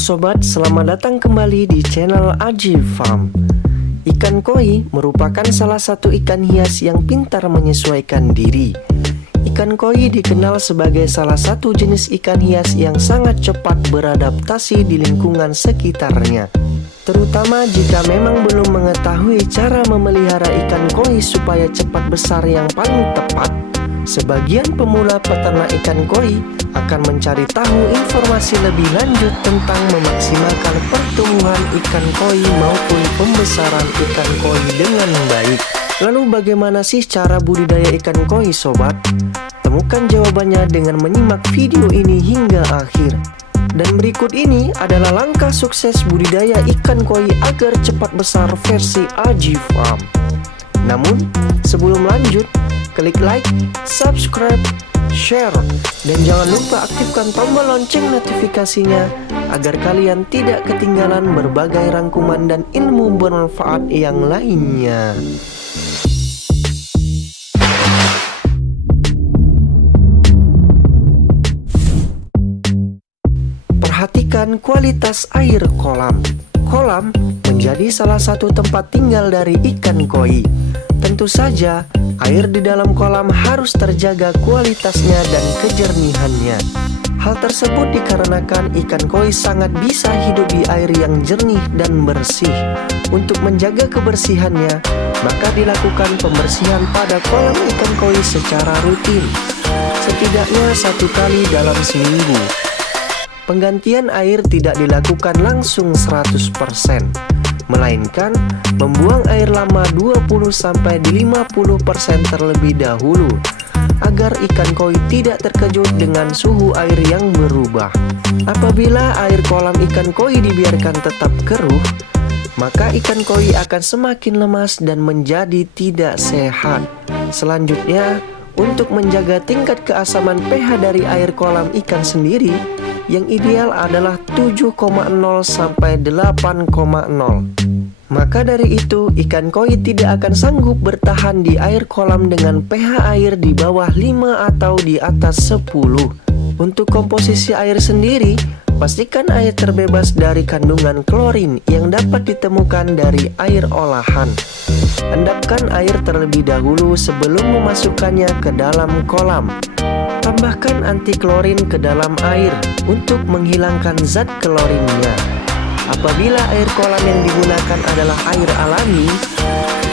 sobat, selamat datang kembali di channel Aji Farm. Ikan koi merupakan salah satu ikan hias yang pintar menyesuaikan diri. Ikan koi dikenal sebagai salah satu jenis ikan hias yang sangat cepat beradaptasi di lingkungan sekitarnya. Terutama jika memang belum mengetahui cara memelihara ikan koi supaya cepat besar yang paling tepat. Sebagian pemula peternak ikan koi akan mencari tahu informasi lebih lanjut tentang memaksimalkan pertumbuhan ikan koi maupun pembesaran ikan koi dengan baik. Lalu bagaimana sih cara budidaya ikan koi sobat? Temukan jawabannya dengan menyimak video ini hingga akhir. Dan berikut ini adalah langkah sukses budidaya ikan koi agar cepat besar versi Aji Farm. Namun, sebelum lanjut, klik like, subscribe, share, dan jangan lupa aktifkan tombol lonceng notifikasinya agar kalian tidak ketinggalan berbagai rangkuman dan ilmu bermanfaat yang lainnya. Perhatikan kualitas air kolam. Kolam menjadi salah satu tempat tinggal dari ikan koi. Tentu saja, air di dalam kolam harus terjaga kualitasnya dan kejernihannya. Hal tersebut dikarenakan ikan koi sangat bisa hidup di air yang jernih dan bersih. Untuk menjaga kebersihannya, maka dilakukan pembersihan pada kolam ikan koi secara rutin, setidaknya 1 kali dalam seminggu. Penggantian air tidak dilakukan langsung 100%, melainkan membuang air lama 20-50% terlebih dahulu, agar ikan koi tidak terkejut dengan suhu air yang berubah. Apabila air kolam ikan koi dibiarkan tetap keruh, maka ikan koi akan semakin lemas dan menjadi tidak sehat. Selanjutnya, untuk menjaga tingkat keasaman pH dari air kolam ikan sendiri, yang ideal adalah 7,0 sampai 8,0. Maka dari itu, ikan koi tidak akan sanggup bertahan di air kolam dengan pH air di bawah 5 atau di atas 10. Untuk komposisi air sendiri, pastikan air terbebas dari kandungan klorin yang dapat ditemukan dari air olahan. Endapkan air terlebih dahulu sebelum memasukkannya ke dalam kolam. Tambahkan anti klorin ke dalam air untuk menghilangkan zat klorinnya. Apabila air kolam yang digunakan adalah air alami,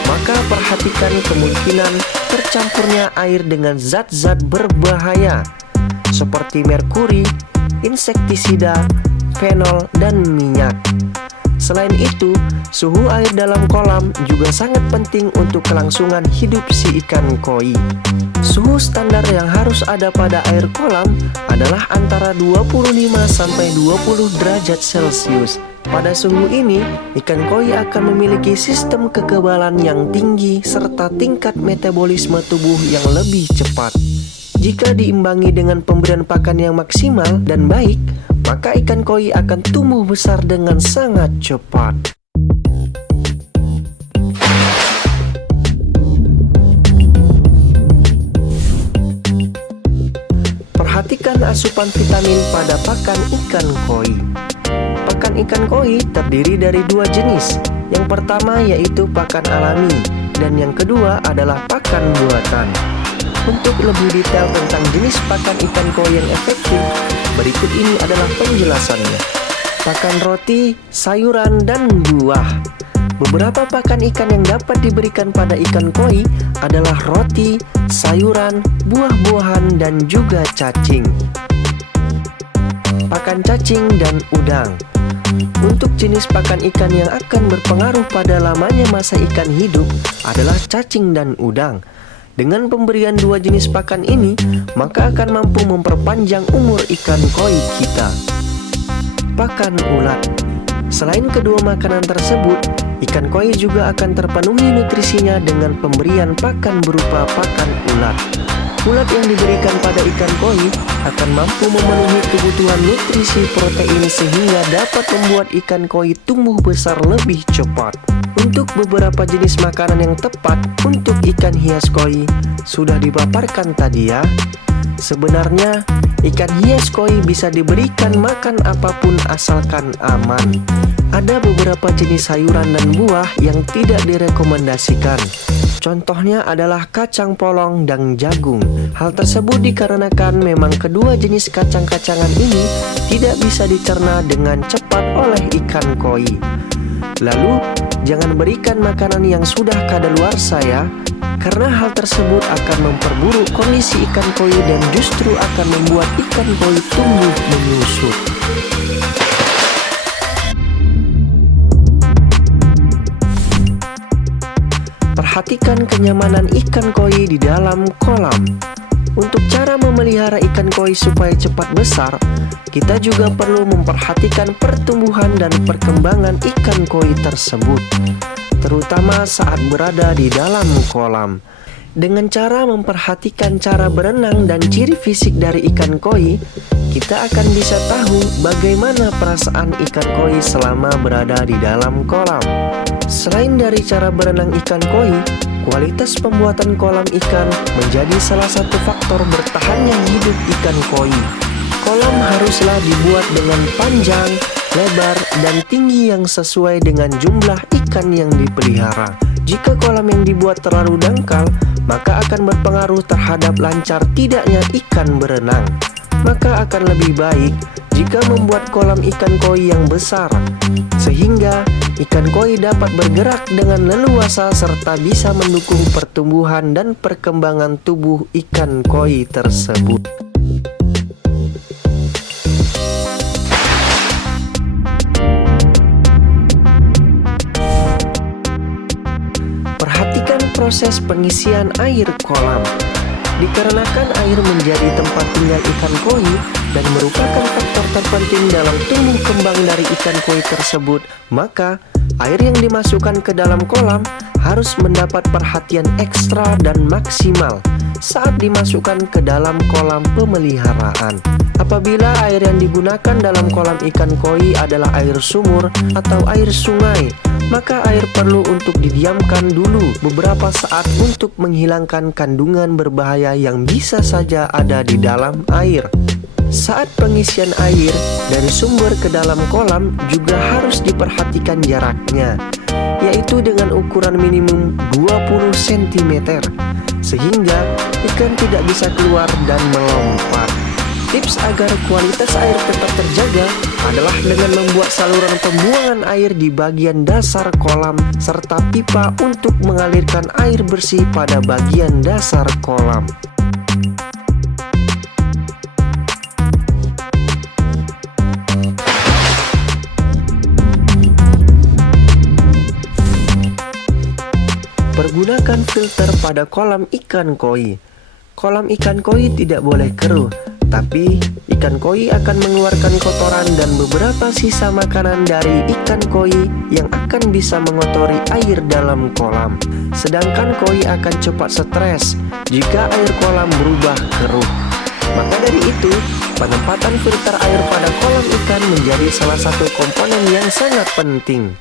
maka perhatikan kemungkinan tercampurnya air dengan zat-zat berbahaya seperti merkuri, insektisida, fenol, dan minyak. Selain itu, suhu air dalam kolam juga sangat penting untuk kelangsungan hidup si ikan koi. Suhu standar yang harus ada pada air kolam adalah antara 25-20 derajat Celcius. Pada suhu ini, ikan koi akan memiliki sistem kekebalan yang tinggi serta tingkat metabolisme tubuh yang lebih cepat. Jika diimbangi dengan pemberian pakan yang maksimal dan baik, maka ikan koi akan tumbuh besar dengan sangat cepat. Perhatikan asupan vitamin pada pakan ikan koi. Pakan ikan koi terdiri dari 2 jenis. Yang pertama yaitu pakan alami, dan yang kedua adalah pakan buatan. Untuk lebih detail tentang jenis pakan ikan koi yang efektif, berikut ini adalah penjelasannya. Pakan roti, sayuran, dan buah. Beberapa pakan ikan yang dapat diberikan pada ikan koi adalah roti, sayuran, buah-buahan, dan juga cacing. Pakan cacing dan udang. Untuk jenis pakan ikan yang akan berpengaruh pada lamanya masa ikan hidup adalah cacing dan udang. Dengan pemberian 2 jenis pakan ini, maka akan mampu memperpanjang umur ikan koi kita. Pakan ulat. Selain kedua makanan tersebut, ikan koi juga akan terpenuhi nutrisinya dengan pemberian pakan berupa pakan ulat. Ulat yang diberikan pada ikan koi akan mampu memenuhi kebutuhan nutrisi protein sehingga dapat membuat ikan koi tumbuh besar lebih cepat. Untuk beberapa jenis makanan yang tepat untuk ikan hias koi sudah dipaparkan tadi ya. Sebenarnya ikan hias koi bisa diberikan makan apapun asalkan aman. Ada beberapa jenis sayuran dan buah yang tidak direkomendasikan. Contohnya adalah kacang polong dan jagung. Hal tersebut dikarenakan memang kedua jenis kacang-kacangan ini tidak bisa dicerna dengan cepat oleh ikan koi. Lalu, jangan berikan makanan yang sudah kadaluarsa ya, karena hal tersebut akan memperburuk kondisi ikan koi dan justru akan membuat ikan koi tumbuh menyusut. Perhatikan kenyamanan ikan koi di dalam kolam. Untuk cara memelihara ikan koi supaya cepat besar, kita juga perlu memperhatikan pertumbuhan dan perkembangan ikan koi tersebut, terutama saat berada di dalam kolam. Dengan cara memperhatikan cara berenang dan ciri fisik dari ikan koi, kita akan bisa tahu bagaimana perasaan ikan koi selama berada di dalam kolam. Selain dari cara berenang ikan koi, kualitas pembuatan kolam ikan menjadi salah satu faktor bertahannya hidup ikan koi. Kolam haruslah dibuat dengan panjang, lebar, dan tinggi yang sesuai dengan jumlah ikan yang dipelihara. Jika kolam yang dibuat terlalu dangkal, maka akan berpengaruh terhadap lancar tidaknya ikan berenang. Maka akan lebih baik jika membuat kolam ikan koi yang besar, sehingga ikan koi dapat bergerak dengan leluasa serta bisa mendukung pertumbuhan dan perkembangan tubuh ikan koi tersebut. Perhatikan proses pengisian air kolam. Dikarenakan air menjadi tempat tinggal ikan koi dan merupakan faktor terpenting dalam tumbuh kembang dari ikan koi tersebut, maka air yang dimasukkan ke dalam kolam harus mendapat perhatian ekstra dan maksimal saat dimasukkan ke dalam kolam pemeliharaan. Apabila air yang digunakan dalam kolam ikan koi adalah air sumur atau air sungai, maka air perlu untuk didiamkan dulu beberapa saat untuk menghilangkan kandungan berbahaya yang bisa saja ada di dalam air. Saat pengisian air dari sumber ke dalam kolam juga harus diperhatikan jaraknya, yaitu dengan ukuran minimum 20 cm, sehingga ikan tidak bisa keluar dan melompat. Tips agar kualitas air tetap terjaga adalah dengan membuat saluran pembuangan air di bagian dasar kolam serta pipa untuk mengalirkan air bersih pada bagian dasar kolam. Pergunakan filter pada kolam ikan koi. Kolam ikan koi tidak boleh keruh, tapi ikan koi akan mengeluarkan kotoran dan beberapa sisa makanan dari ikan koi yang akan bisa mengotori air dalam kolam. Sedangkan koi akan cepat stres jika air kolam berubah keruh. Maka dari itu, penempatan filter air pada kolam ikan menjadi salah satu komponen yang sangat penting.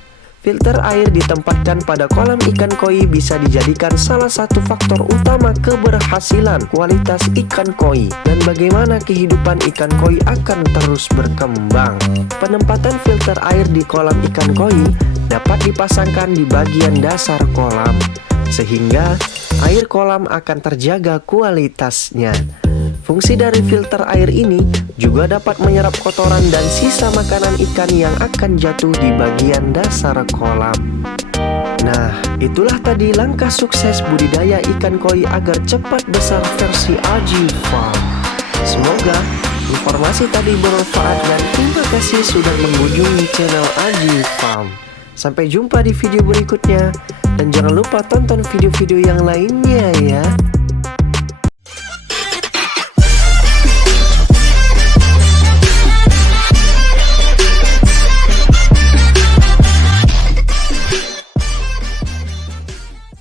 Filter air ditempatkan pada kolam ikan koi bisa dijadikan salah satu faktor utama keberhasilan kualitas ikan koi dan bagaimana kehidupan ikan koi akan terus berkembang. Penempatan filter air di kolam ikan koi dapat dipasangkan di bagian dasar kolam, sehingga air kolam akan terjaga kualitasnya. Fungsi dari filter air ini juga dapat menyerap kotoran dan sisa makanan ikan yang akan jatuh di bagian dasar kolam. Nah, itulah tadi langkah sukses budidaya ikan koi agar cepat besar versi AJ Farm. Semoga informasi tadi bermanfaat dan terima kasih sudah mengunjungi channel AJ Farm. Sampai jumpa di video berikutnya dan jangan lupa tonton video-video yang lainnya ya.